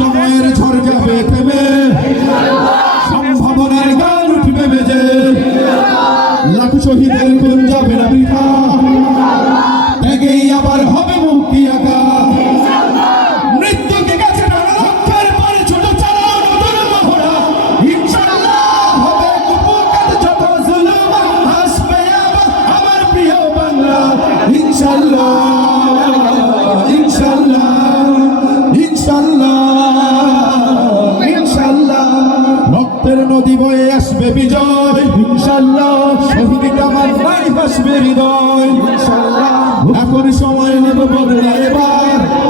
সময়ের ঝড় যাবে থেমে। নদী বয়ে আসবে বিজয়। ইনশাল্লাহ শহীদ কামার নাই হৃদয়। ইনশাল্লাহ এখন সময় নেব বদলা এবার।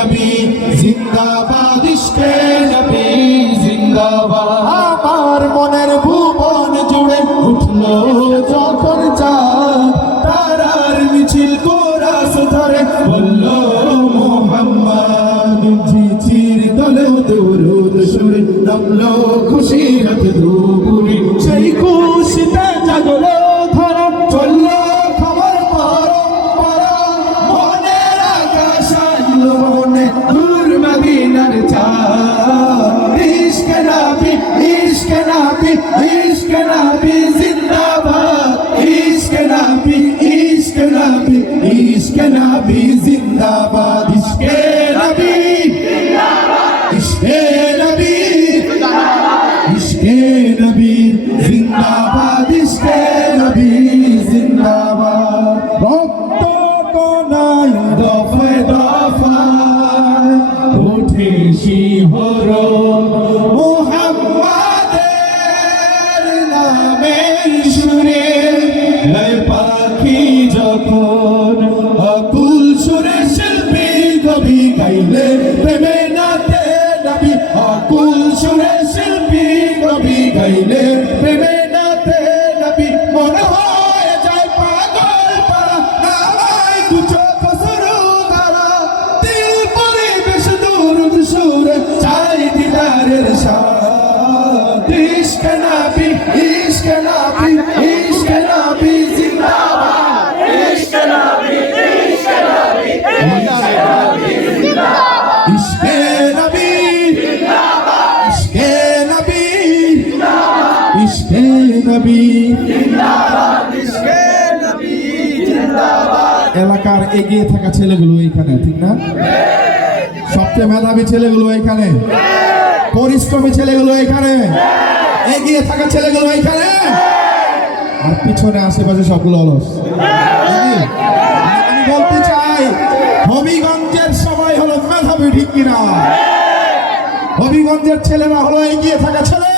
নবী, জিন্দাবাদ, ইশকে নবী, জিন্দাবাদ। আমার মনের ভুবন জুড়ে উঠল যখন চাঁদ, তারার মিছিল কোরাস ধরে বলল, মোহাম্মদ, ঝিঝির দলে দৌরুদ সুরে নামলো খুশিরত দুপুরে সেই নাবি জিন্দাবাদ, ইশকে নাবি। ইশকে নবী। ইশকে নবী জিন্দাবাদ, ইশকে নবী জিন্দাবাদ। রক্ত কোনায় দফে দফায়, উঠে শিহর মনে হয় যায় পাগল পারা নামায় কুচো কসরু তারা দিল পরিবেশ দূর সুরে চাই দিদারের সাথ। ইশক নাবি ইশক নাবি ইশক নাবি জিন্দাবাদ। ইশক নাবি ইশক নাবি ইশকে নবী এলাকার এগিয়ে থাকা ছেলেগুলো এখানে ঠিক না? সবচেয়ে মেধাবী ছেলেগুলো এখানে পরিশ্রমী ছেলেগুলো এখানে এগিয়ে থাকা ছেলেগুলো এখানে আর পিছনে আশেপাশে সবগুলো অলস। আমি বলতে চাই, হবিগঞ্জের সবাই হলো মেধাবী, ঠিক কিনা? হবিগঞ্জের ছেলেরা হলো এগিয়ে থাকা ছেলে।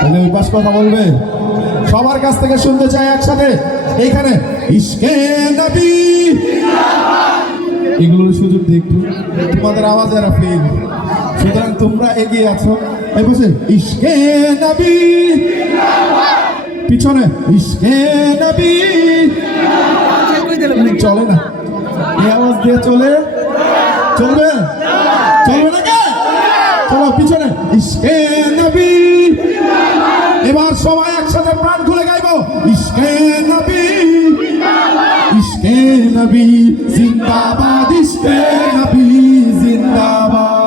তাহলে ওই পাশ কথা বলবে? সবার কাছ থেকে শুনতে চাই একসাথে। এইখানে ইসকে নবী। এগুলোর সুযোগ একটু তোমাদের আওয়াজ এরা ফেল সুতরাং তোমরা এগিয়ে আছো। এই বসে ইসকে নবী। পিছনে ইসকে নবী। চলে না। এই আওয়াজ দিয়ে চলে। চলবে? চলো পিছনে। ইসকে নবী। এবার সবাই একসাথে প্রাণ খুলে গাইবো। ইসকে নবী। ইসকে নবী। জিন্দাবাদ, ইসকে নবী। জিন্দাবাদ।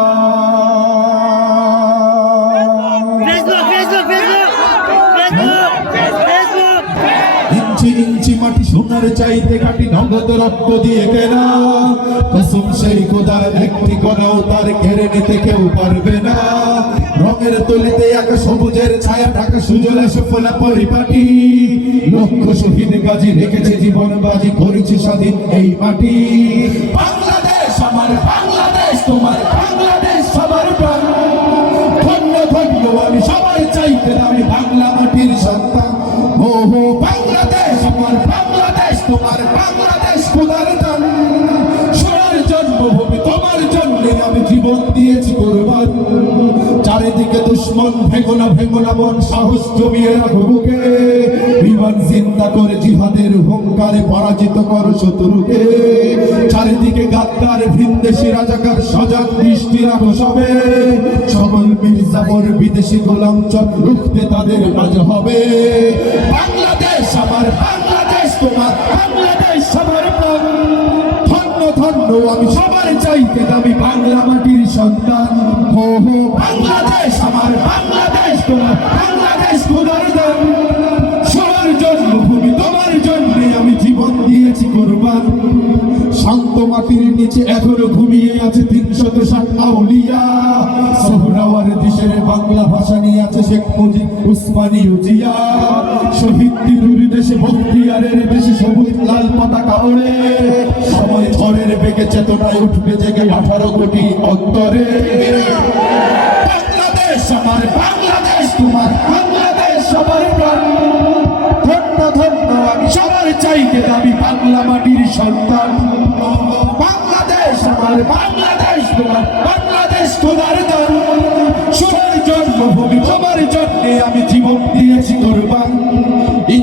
সোনার চাইতে কাটি নগদ রক্ত দিয়ে কেনা। কসম সেই খোদার একটি কোনাও তার কেড়ে নিতে কেউ পারবে না। রঙের তলিতে এক সবুজের ছায়া ঢাকা সুজলা সফলা পরিপাটি। লক্ষ শহীদ গাজী রেখেছে জীবন বাজি, করেছে স্বাধীন এই মাটি। বাংলাদেশ আমার, বাংলাদেশ তোমার, বাংলাদেশ সবার প্রাণ। ধন্য ধন্য আমি সবাই চাইতে আমি বাংলা দিয়েছি কোরবান চারিদিকে দুশ্মন ভেঙো না ভেঙো না মন, সাহস জমিয়ে রাখো বিমান চিন্তা করে জিহাদের হুঙ্কারে পরাজিত করো শত্রুকে। চারিদিকে গাদ্দার, ভিনদেশি রাজাকার, সজাগ দৃষ্টি রাখো সবে। সকল মির্জাবর বিদেশি গোলাম চট তাদের কাজ হবে। বাংলাদেশ আমার বাংলাদেশ, তোমার বাংলাদেশ। ধন্য আমি সবার চাইতে দামি বাংলা মাটির সন্তান। হো হো, বাংলাদেশ, আমার বাংলাদেশ তোমার, বাংলাদেশ খোদার দান। সবার জন্মভূমি তোমার জন্য আমি জীবন দিয়েছি কোরবান। শান্ত মাটির নিচে এখনও ঘুমিয়ে আছে তিনশত ষাট আউলিয়া। সোহরাওয়ার দেশের বাংলা ভাষা নিয়ে আছে শেখ মুজিব, উসমানী উজিয়া। শহীদ তিরুর দেশে বখতিয়ারের বেশি সবুজ লাল পতাকা ওড়ে। ঝড়ের বেগে চেতনায় উঠবে জেগে আঠারো কোটি অন্তরে। বাংলাদেশ, আমার বাংলাদেশ, তোমার বাংলাদেশ, সবার ধন্য ধন্য, আমি সবার চাইতে দামি বাংলা মাটির সন্তান। বাংলাদেশ, আমার বাংলাদেশ, তোমার বাংলাদেশ, তোমার দান সোনার জন্মভূমি তোমার জন্যে আমি জীবন দিয়েছি ইঞ্চি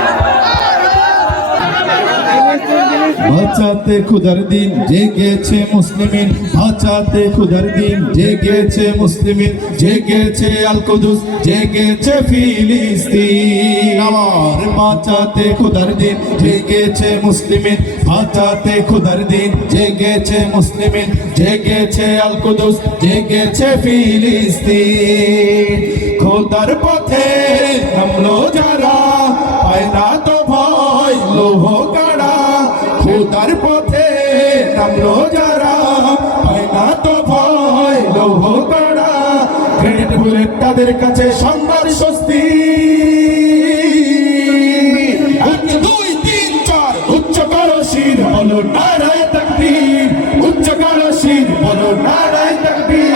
বাঁচাতে খুদার দিন জেগেছে মুসলিমিন, বাঁচাতে খুদার দিন জেগেছে মুসলিমিন, জেগেছে আল কুদুস জেগেছে ফিলিস্তিন। আমার বাঁচাতে খুদার দিন জেগেছে মুসলিমিন, বাঁচাতে খুদার দিন জেগেছে মুসলিমিন, জেগেছে আল কুদুস জেগেছে ফিলিস্তিন। খোদার পথে নামলো যারা পায় না তো ভয়, লোহ কাড়া খোদার পথে নামলো যারা পায় তো ভয়, লৌহ কাড়া গ্রেনেড বুলেট তাদের কাছে সংবাদ স্বস্তি। দুই, তিন, চার, উচ্চ করো শির বলো নারায় তকবীর। উচ্চ করো শির বলো নারায় তকবীর।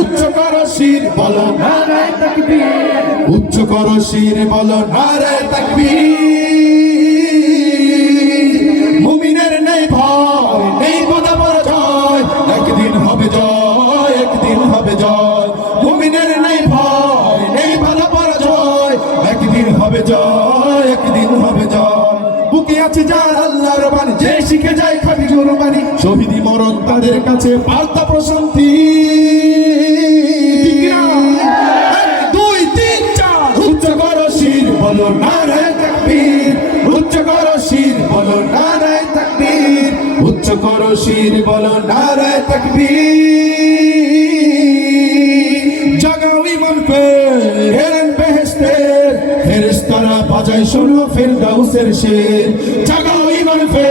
উচ্চ করো শির বলো নারায় তকবীর। উচ্চ করো শির বলো নারায় পৌঁছে যায় আল্লাহর বাণী। যে শিখে যায় খাটি জোরবাণী শহীদি মরণ তাদের কাছে বার্তা প্রশান্তি। দুই, তিন, চার। উচ্চ কর শির বলো নারায় তাকবীর। উচ্চ কর শির বলো নারায় তাকবীর। উচ্চ কর শির বলো নারায় তাকবীর। বাজায় শোনো ফেরদাউসের শের। জাগাও ইমান পে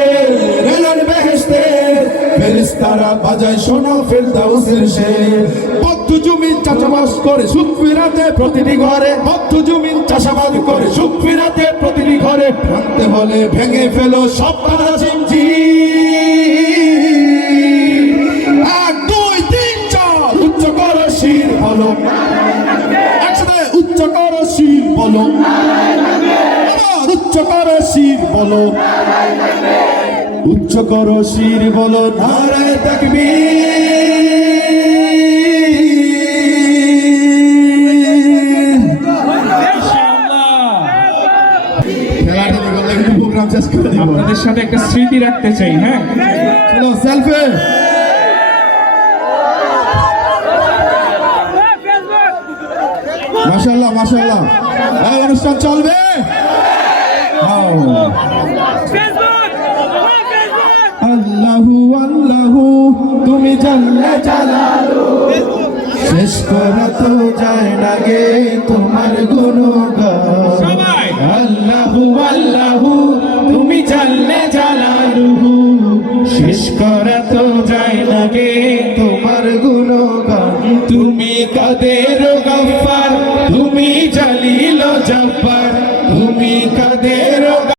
হেরেন বেহেশতের ফেরেশতারা বাজায় শোনো ফেরদাউসের শের। বদ্ধ জমিন চাষাবাস করে সুখ ফিরাতে প্রতিটি ঘরে, বদ্ধ জমিন চাষাবাদ করে সুখ ফিরাতে প্রতিটি ঘরে ভাঙতে হলে ভেঙে ফেলো সব বাধা চিমচি এক, দুই, তিন, চার, উচ্চ কর শির বলো। একসাথে উচ্চ কর শির বলো। উচ্চ কর শির বলো। উচ্চ কর শির বলো নারায় আপনাদের সাথে একটা স্মৃতি রাখতে চাই হ্যাঁ? চলো সেলফি মাশাআল্লাহ। এই অনুষ্ঠান চলবে। আল্লাহু আল্লাহু তুমি জানলে জালালু। শেষ করা তো যায় না গে তোমার গুণগান। আল্লাহু আল্লাহু তুমি জানলে জালালুহু শেষ করা তো যায় না গে তোমার গুণগান। তুমি কাদের গফার তুমি জালিল জব্বার তুমি কাদের